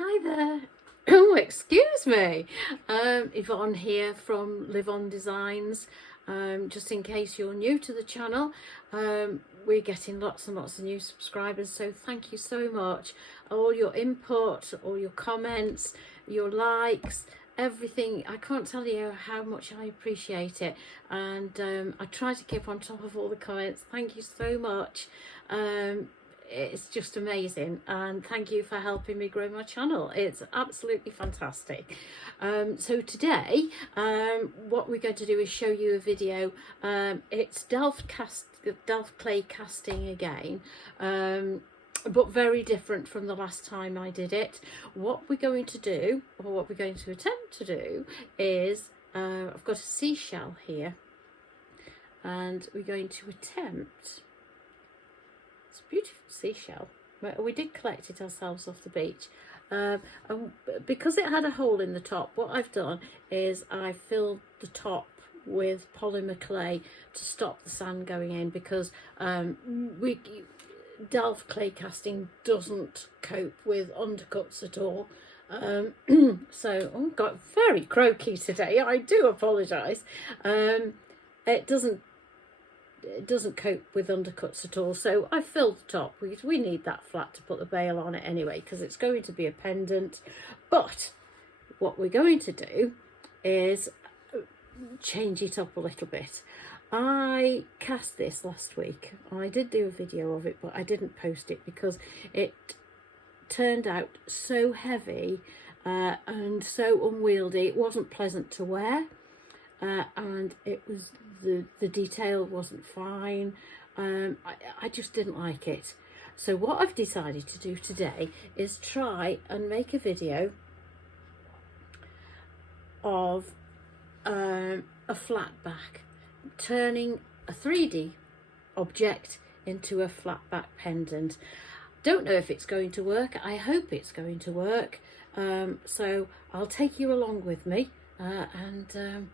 Hi there. Oh, excuse me. Yvonne here from Live On Designs. Just in case you're new to the channel, we're getting lots and lots of new subscribers, so thank you so much. All your input, all your comments, your likes, everything. I can't tell you how much I appreciate it, and I try to keep on top of all the comments. Thank you so much. It's just amazing, and thank you for helping me grow my channel. It's absolutely fantastic. So today what we're going to do is show you a video. It's Delft Clay Casting again, but very different from the last time I did it. What we're going to do, or what we're going to attempt to do, is I've got a seashell here, and we're going to attempt. It's a beautiful seashell. We did collect it ourselves off the beach, and because it had a hole in the top, what I've done is I filled the top with polymer clay to stop the sand going in, because Delft Clay Casting doesn't cope with undercuts at all. So I got very croaky today, I do apologise. It doesn't cope with undercuts at all, so I filled the top because we need that flat to put the bail on it anyway, because it's going to be a pendant. But what we're going to do is change it up a little bit. I cast this last week. I did do a video of it, but I didn't post it because it turned out so heavy and so unwieldy. It wasn't pleasant to wear, and it was the detail wasn't fine. I just didn't like it. So what I've decided to do today is try and make a video of a flat back, turning a 3D object into a flat back pendant. Don't know if it's going to work. I hope it's going to work. So I'll take you along with me, and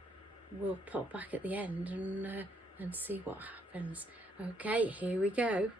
we'll pop back at the end and see what happens. Okay, here we go.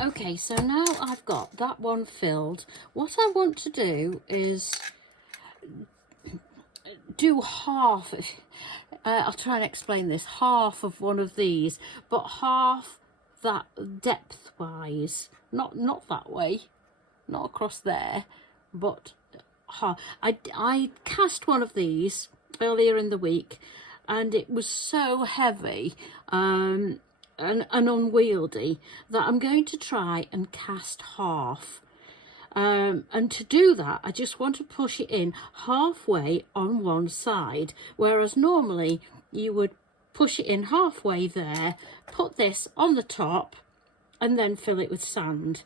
Okay, so now I've got that one filled. What I want to do is do half, I'll try and explain this, half of one of these, but half that depth wise, not that way, not across there, but half. I cast one of these earlier in the week, and it was so heavy and unwieldy that I'm going to try and cast half. And to do that, I just want to push it in halfway on one side, whereas normally you would push it in halfway there, put this on the top, and then fill it with sand.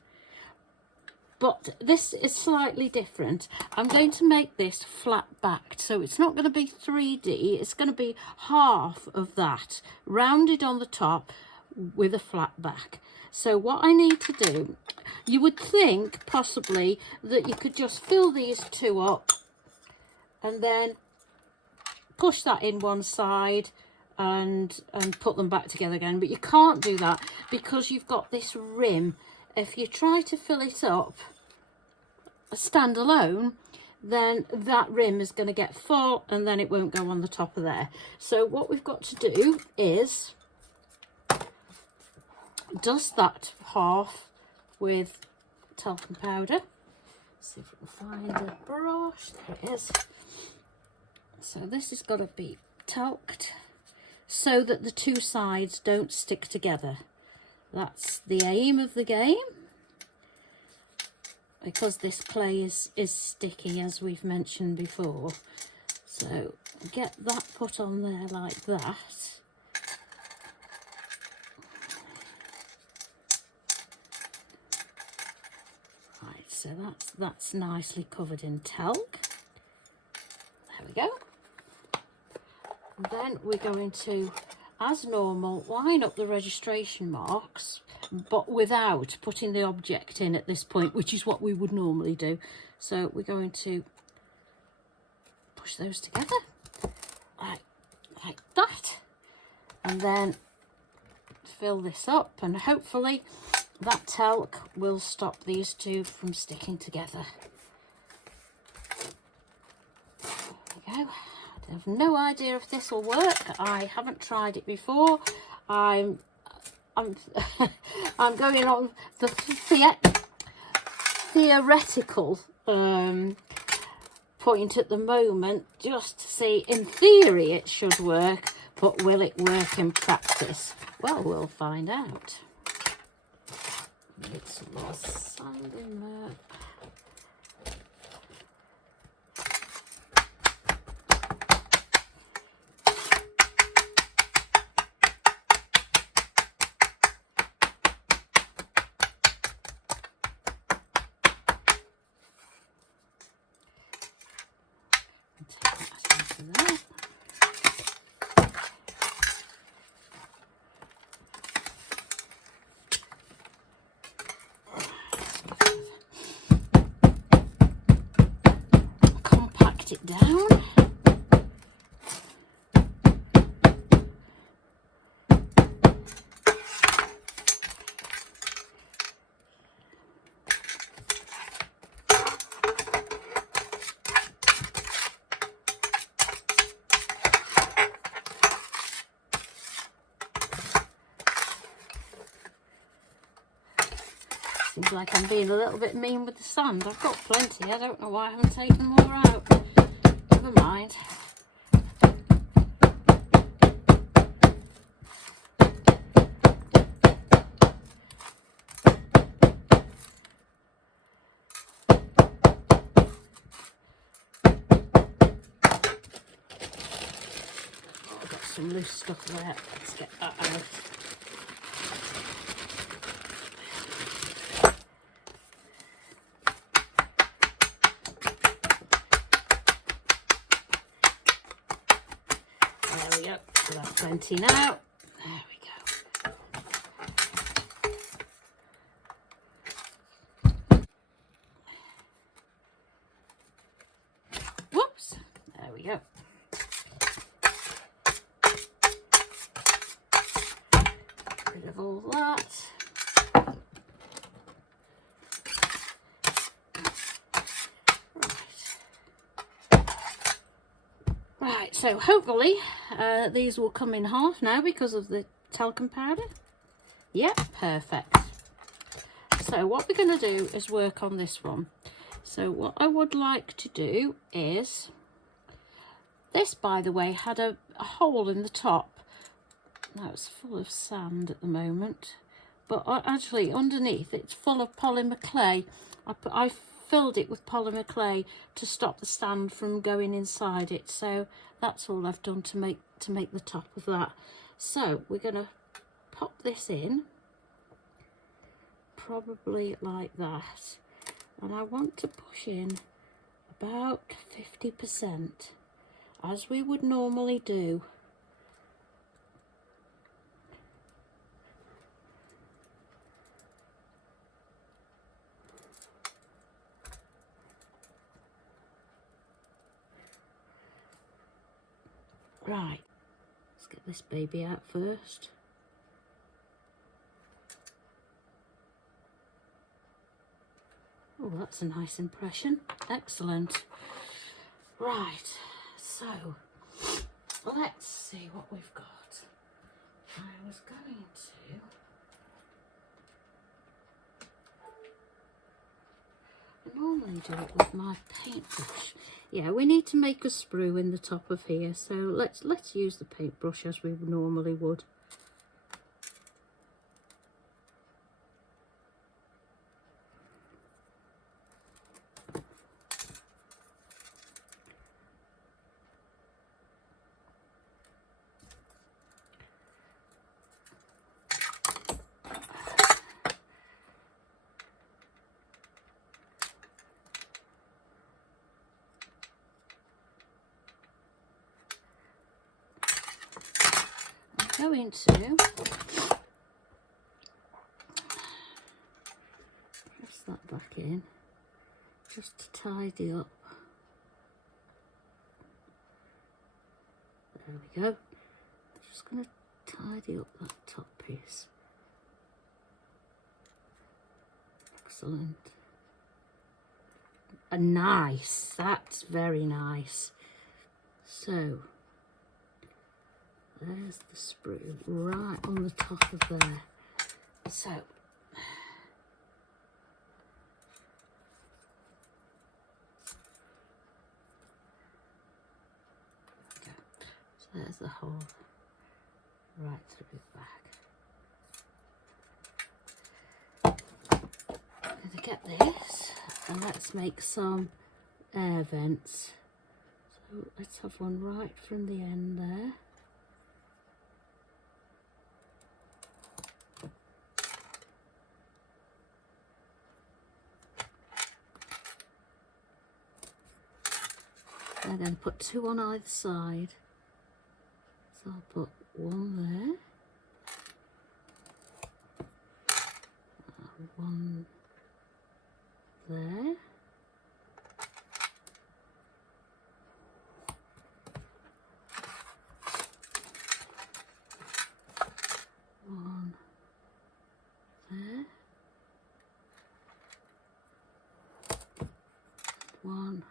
But this is slightly different. I'm going to make this flat backed, so it's not going to be 3D, it's going to be half of that, rounded on the top with a flat back. So what I need to do, you would think possibly that you could just fill these two up and then push that in one side and put them back together again, but you can't do that because you've got this rim. If you try to fill it up standalone, then that rim is going to get full and then it won't go on the top of there. So what we've got to do is dust that half with talcum powder. See if we can find a brush. There it is. So this has got to be talked so that the two sides don't stick together. That's the aim of the game, because this clay is sticky, as we've mentioned before. So get that put on there like that. Right, so that's nicely covered in talc. There we go. And then we're going to, as normal, line up the registration marks, but without putting the object in at this point, which is what we would normally do. So we're going to push those together like that, and then fill this up, and hopefully that talc will stop these two from sticking together. There we go. I have no idea if this will work. I haven't tried it before. I'm I'm going on the theoretical point at the moment, just to see. In theory it should work, but will it work in practice? Well, we'll find out. Need some more sand in there. Compact it down. Seems like I'm being a little bit mean with the sand. I've got plenty. I don't know why I haven't taken more out. Never mind. Oh, I've got some loose stuff there. Let's get that out. Plenty now. There we go. Whoops. There we go. Get rid of all that. Right, so hopefully these will come in half now because of the talcum powder. Yep, perfect. So what we're going to do is work on this one. So what I would like to do is, this, by the way, had a hole in the top. Now it's full of sand at the moment, but actually underneath it's full of polymer clay. I filled it with polymer clay to stop the sand from going inside it. So that's all I've done to make the top of that. So we're going to pop this in, probably like that, and I want to push in about 50%, as we would normally do. Right, let's get this baby out first. Oh, Oh, that's a nice impression. Excellent. Right, so let's see what we've got. I was going to... I normally do it with my paintbrush. Yeah, we need to make a sprue in the top of here, so let's use the paintbrush as we normally would. Going to press that back in just to tidy up. There we go. Just going to tidy up that top piece. Excellent. Nice. That's very nice. So there's the sprue right on the top of there. So there's the hole right through the back. I'm going to get this and let's make some air vents. So let's have one right from the end there. I'm going to put two on either side. So I'll put one there, one there, one there, one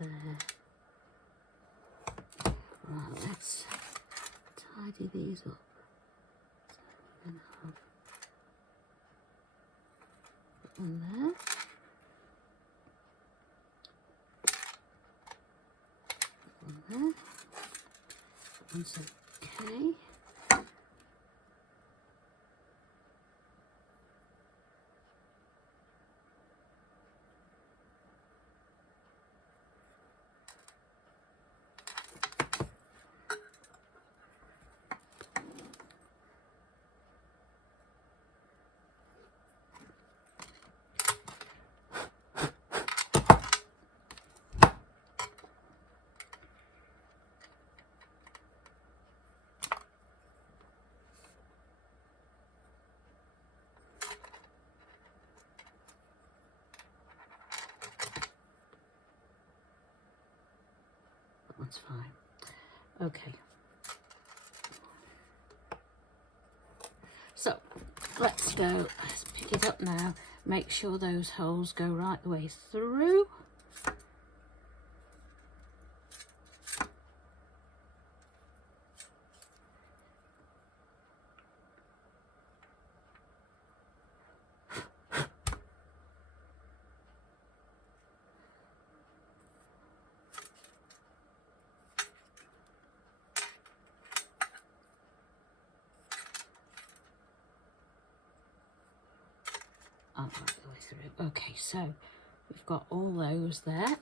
there. Right, let's tidy these up. So we're going to have one there, one there, that one's okay. That's fine. Okay. So let's pick it up now. Make sure those holes go right the way through. Right the way through. Okay, so we've got all those there.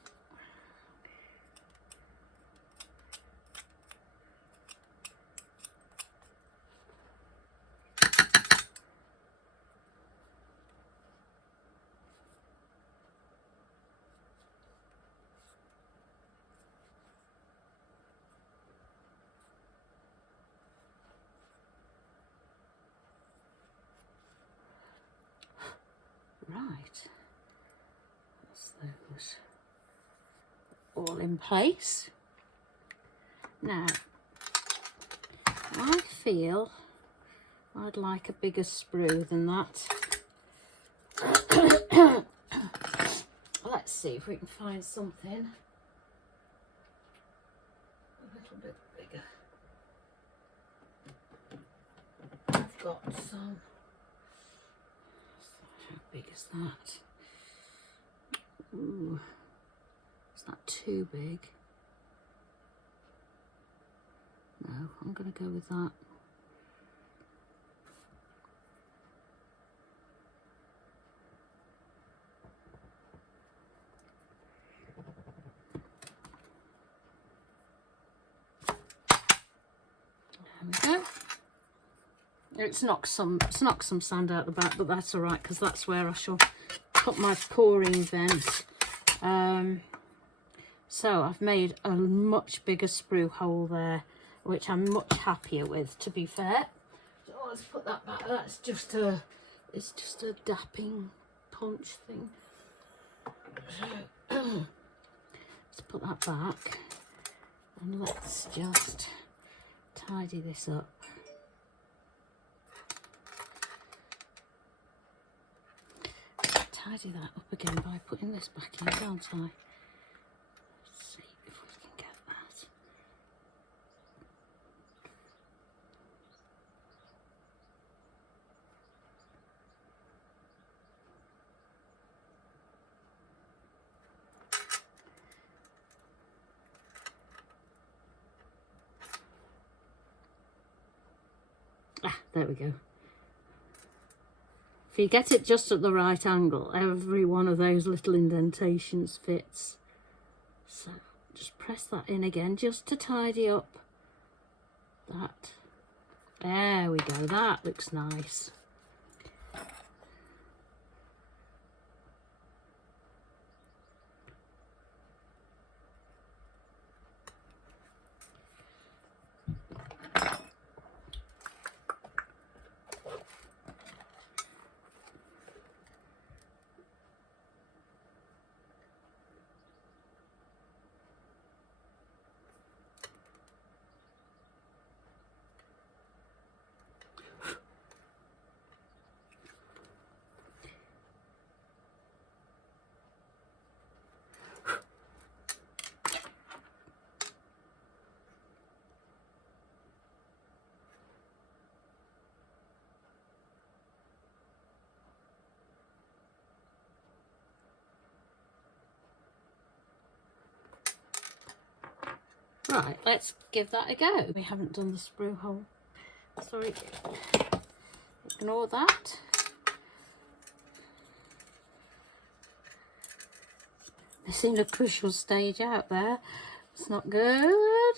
Right, that's those all in place. Now, I feel I'd like a bigger sprue than that. see if we can find something a little bit bigger. I've got some. How big is that? Ooh, is that too big? No, I'm going to go with that. There we go. It's knocked some sand out the back, but that's all right because that's where I shall put my pouring vent. So I've made a much bigger sprue hole there, which I'm much happier with, to be fair. So let's put that back. That's just a, it's just a dapping punch thing. So let's put that back and let's just tidy this up. Tidy that up again by putting this back in, don't I? Let's see if we can get that. Ah, there we go. If you get it just at the right angle, every one of those little indentations fits. So just press that in again just to tidy up that. There we go, that looks nice. Right, let's give that a go. We haven't done the sprue hole. Sorry, ignore that. Missing a crucial stage out there. It's not good.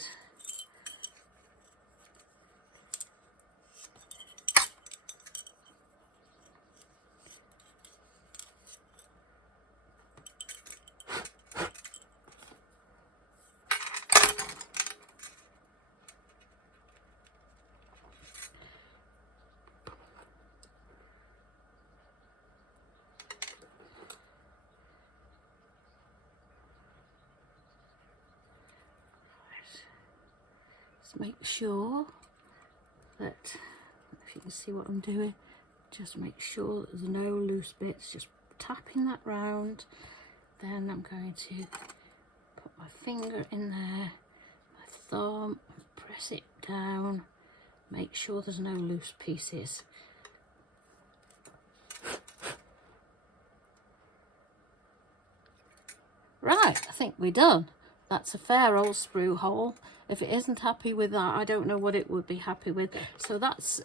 Just make sure that, if you can see what I'm doing, just make sure that there's no loose bits, just tapping that round. Then I'm going to put my finger in there, my thumb, press it down, make sure there's no loose pieces. Right, I think we're done. That's a fair old sprue hole. If it isn't happy with that, I don't know what it would be happy with. So that's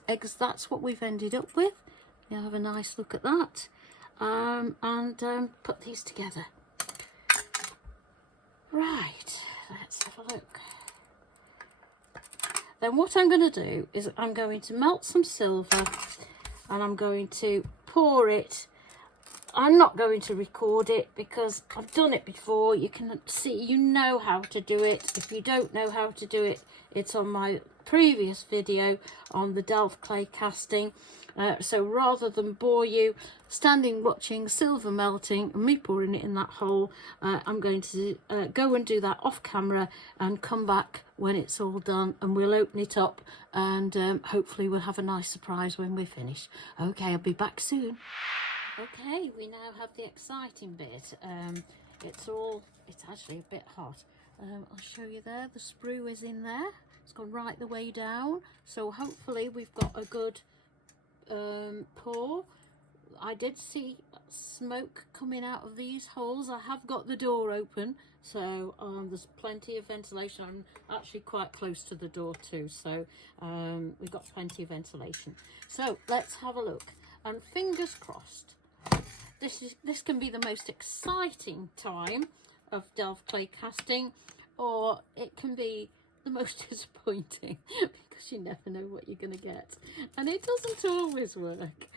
what we've ended up with. You have a nice look at that. And put these together. Right, let's have a look. Then what I'm going to do is I'm going to melt some silver and I'm going to pour it. I'm not going to record it because I've done it before. You can see, you know how to do it. If you don't know how to do it, it's on my previous video on the Delft Clay Casting. So rather than bore you standing watching silver melting and me pouring it in that hole, I'm going to go and do that off camera and come back when it's all done, and we'll open it up and hopefully we'll have a nice surprise when we're finished. Okay, I'll be back soon. Okay, we now have the exciting bit. it's actually a bit hot. I'll show you there, the sprue is in there. It's gone right the way down, so hopefully we've got a good pour. I did see smoke coming out of these holes. I have got the door open, so there's plenty of ventilation. I'm actually quite close to the door too, so we've got plenty of ventilation. So let's have a look, and fingers crossed, this can be the most exciting time of Delft Clay casting, or it can be the most disappointing because you never know what you're going to get, and it doesn't always work.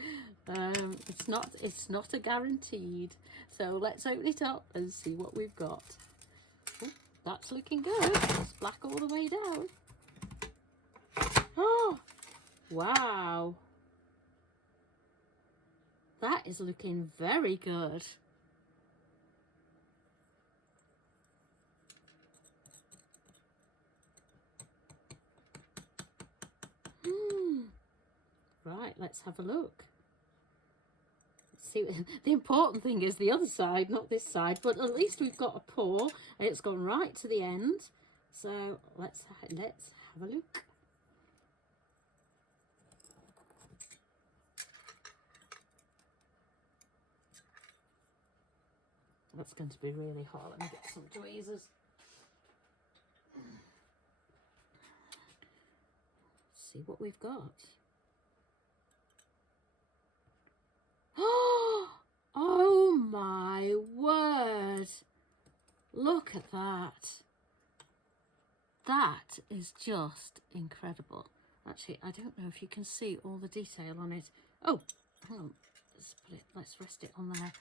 It's not a guaranteed. So let's open it up and see what we've got. Ooh, that's looking good. It's black all the way down. Oh wow, that is looking very good. Right, let's have a look. Let's see, the important thing is the other side, not this side, but at least we've got a pour. It's gone right to the end. So let's have a look. That's going to be really hot. Let me get some tweezers. Let's see what we've got. Oh my word, look at that. That is just incredible. Actually, I don't know if you can see all the detail on it. Oh, hang on, let's rest it on there.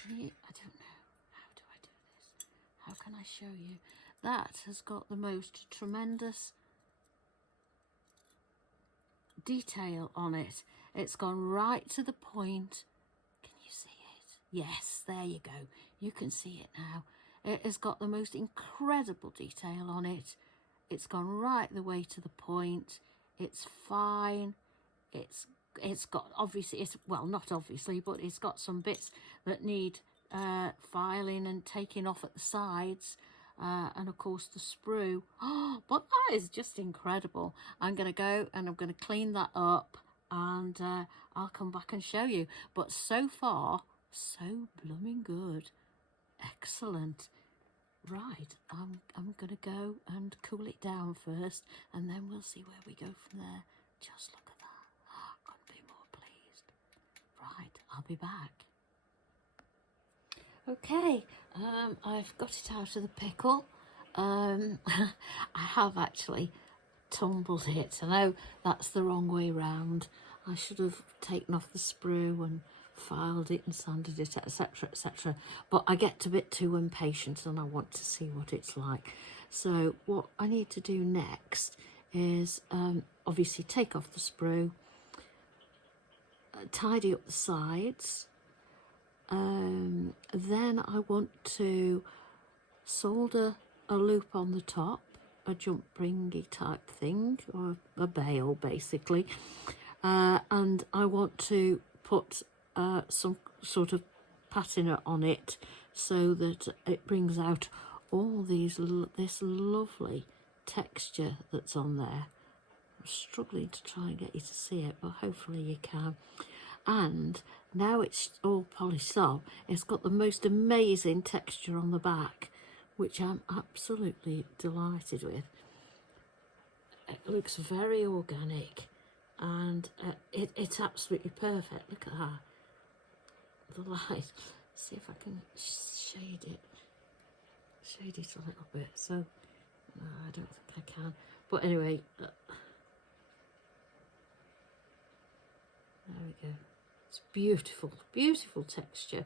Can you, I don't know, how do I do this? How can I show you? That has got the most tremendous detail on it. It's gone right to the point. Yes, there you go. You can see it now. It has got the most incredible detail on it. It's gone right the way to the point. It's fine. It's got, obviously, well, not obviously, but it's got some bits that need filing and taking off at the sides. And of course the sprue. Oh, but that is just incredible. I'm going to go and I'm going to clean that up, and I'll come back and show you. But so far, so blooming good. Excellent. Right, I'm gonna go and cool it down first, and then we'll see where we go from there. Just look at that. Oh, couldn't be more pleased. Right, I'll be back. Okay, I've got it out of the pickle. I have actually tumbled it. I know that's the wrong way round. I should have taken off the sprue and filed it and sanded it, etc, etc, but I get a bit too impatient and I want to see what it's like. So what I need to do next is obviously take off the sprue, tidy up the sides, then I want to solder a loop on the top, a jump ringy type thing, or a bail basically, and I want to put some sort of patina on it so that it brings out all this lovely texture that's on there. I'm struggling to try and get you to see it, but hopefully you can. And now it's all polished up, it's got the most amazing texture on the back, which I'm absolutely delighted with. It looks very organic, and it's absolutely perfect. Look at that. The light, see if I can shade it a little bit. So no, I don't think I can, but anyway, there we go. It's beautiful, beautiful texture.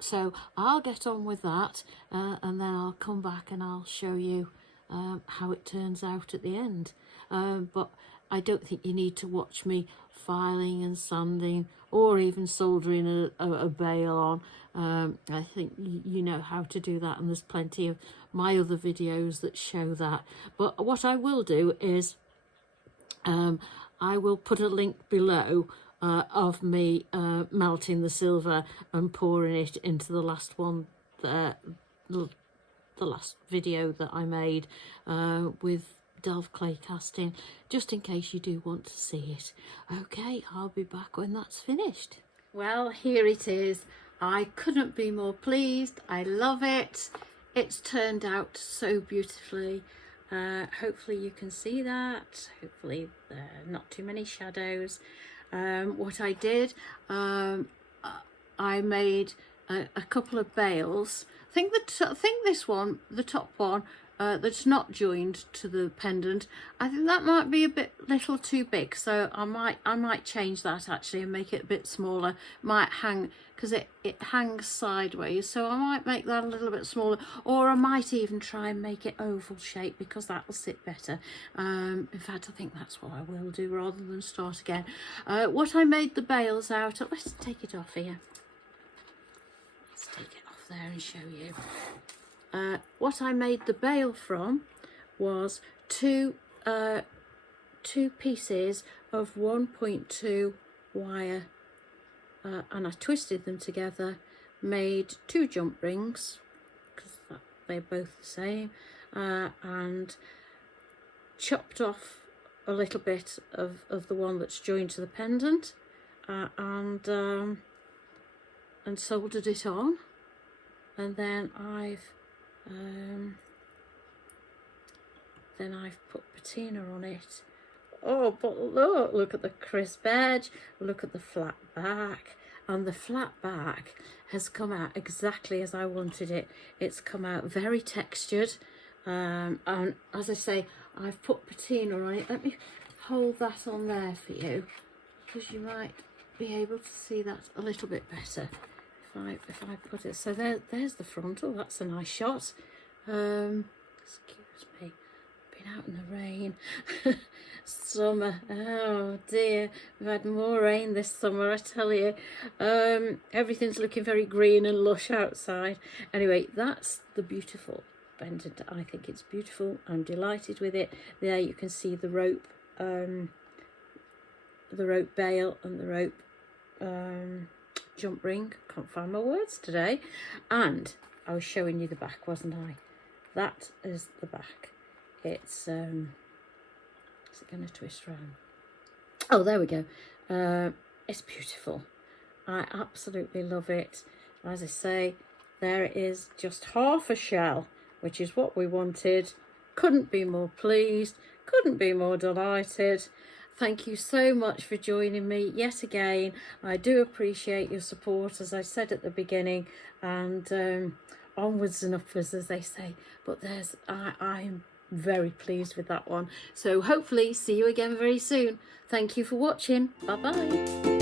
So I'll get on with that, and then I'll come back and I'll show you how it turns out at the end. But I don't think you need to watch me filing and sanding or even soldering a bail on. I think you know how to do that, and there's plenty of my other videos that show that. But what I will do is I will put a link below of me melting the silver and pouring it into the last one the last video that I made with Delft Clay Casting, just in case you do want to see it. Okay, I'll be back when that's finished. Well, here it is. I couldn't be more pleased. I love it. It's turned out so beautifully. Hopefully you can see that. Hopefully there are not too many shadows. What I did, I made a couple of bales. I think this one, the top one, that's not joined to the pendant, I think that might be a little too big, so I might change that actually and make it a bit smaller. Might hang, because it hangs sideways, so I might make that a little bit smaller, or I might even try and make it oval shape, because that will sit better. In fact, I think that's what I will do rather than start again. What I made the bales out of, let's take it off here. Let's take it off there and show you. What I made the bale from was two pieces of 1.2 wire, and I twisted them together, made 2 jump rings, because they're both the same, and chopped off a little bit of the one that's joined to the pendant, and soldered it on, and then I've put patina on it. Oh, but look at the crisp edge, look at the flat back, and the flat back has come out exactly as I wanted it. It's come out very textured, and as I say, I've put patina on it. Let me hold that on there for you, because you might be able to see that a little bit better if I put it. So there's the frontal. That's a nice shot. Excuse me, been out in the rain. Summer, oh dear, we've had more rain this summer, I tell you. Everything's looking very green and lush outside. Anyway, that's the beautiful pendant. I think it's beautiful. I'm delighted with it. There you can see the rope bail and the rope jump ring. Can't find my words today. And I was showing you the back, wasn't I? That is the back. It's is it going to twist round? Oh, there we go. It's beautiful. I absolutely love it. As I say, there it is, just half a shell, which is what we wanted. Couldn't be more pleased, couldn't be more delighted. Thank you so much for joining me yet again. I do appreciate your support, as I said at the beginning, and onwards and upwards, as they say. But I'm very pleased with that one. So hopefully see you again very soon. Thank you for watching. Bye bye.